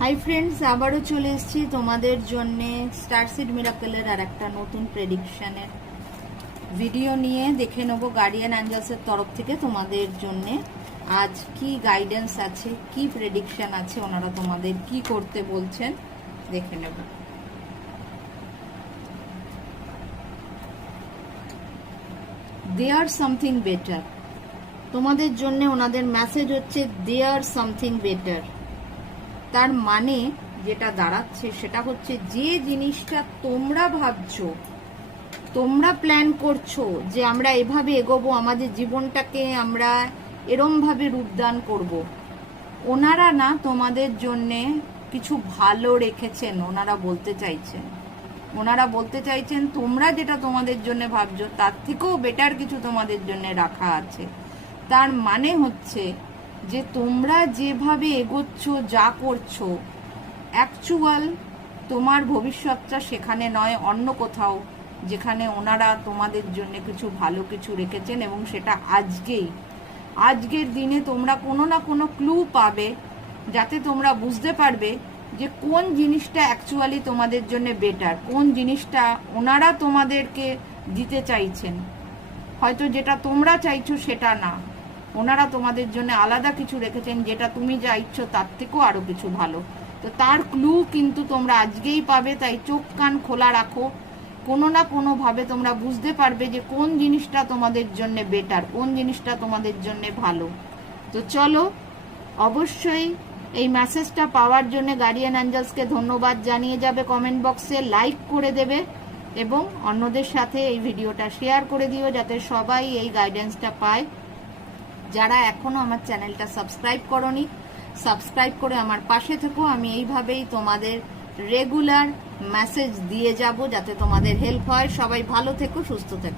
Hi friends, আবারও চলে এসেছি তোমাদের জন্য স্টারসিড মিরাকেলের আর একটা নতুন প্রেডিকশনের ভিডিও নিয়ে। দেখে নেব গার্ডিয়ান অ্যাঞ্জেলসের তরফ থেকে তোমাদের জন্য আজ কি গাইডেন্স আছে, কি প্রেডিকশন আছে, ওনারা তোমাদের কি করতে বলছেন দেখে নেব। দে আর সামথিং বেটার, তোমাদের জন্য ওনাদের মেসেজ হচ্ছে দে আর সামথিং বেটার। তার মানে যেটা দাঁড়াচ্ছে সেটা হচ্ছে যে জিনিসটা তোমরা ভাবছো, তোমরা প্ল্যান করছো যে আমরা এভাবে এগোবো, আমাদের জীবনটাকে আমরা এরম ভাবে রূপদান করব, ওনারা না তোমাদের জন্যে কিছু ভালো রেখেছেন। ওনারা বলতে চাইছেন তোমরা যেটা তোমাদের জন্য ভাবছো তার থেকেও বেটার কিছু তোমাদের জন্য রাখা আছে। তার মানে হচ্ছে যে তোমরা যেভাবে এগোচ্ছ, যা করছো, অ্যাকচুয়াল তোমার ভবিষ্যৎটা সেখানে নয়, অন্য কোথাও, যেখানে ওনারা তোমাদের জন্য কিছু ভালো কিছু রেখেছেন। এবং সেটা আজকের দিনে তোমরা কোনো না কোনো ক্লু পাবে, যাতে তোমরা বুঝতে পারবে যে কোন জিনিসটা অ্যাকচুয়ালি তোমাদের জন্য বেটার, কোন জিনিসটা ওনারা তোমাদেরকে দিতে চাইছেন। হয়তো যেটা তোমরা চাইছো সেটা না, ওনারা তোমাদের জন্য আলাদা কিছু রেখেছেন, যেটা তুমি যা ইচ্ছো তার থেকেও আরো কিছু ভালো। তো তার ক্লু কিন্তু তোমরা আজকেই পাবে, তাই চোখ কান খোলা রাখো। কোনো না কোনো ভাবে তোমরা বুঝতে পারবে যে কোন জিনিসটা তোমাদের জন্য বেটার, কোন জিনিসটা তোমাদের জন্য ভালো। তো চলো, অবশ্যই এই মেসেজটা পাওয়ার জন্য গার্ডিয়ান অ্যাঞ্জেলসকে ধন্যবাদ জানিয়ে যাবে কমেন্ট বক্সে, লাইক করে দেবে এবং অন্যদের সাথে এই ভিডিওটা শেয়ার করে দিও, যাতে সবাই এই গাইডেন্সটা পায়। যারা এখনো আমার চ্যানেলটা সাবস্ক্রাইব করোনি, সাবস্ক্রাইব করে আমার পাশে থেকো। আমি এইভাবেই তোমাদের রেগুলার মেসেজ দিয়ে যাব, যাতে তোমাদের হেল্প হয়। সবাই ভালো থেকো, সুস্থ থেকো।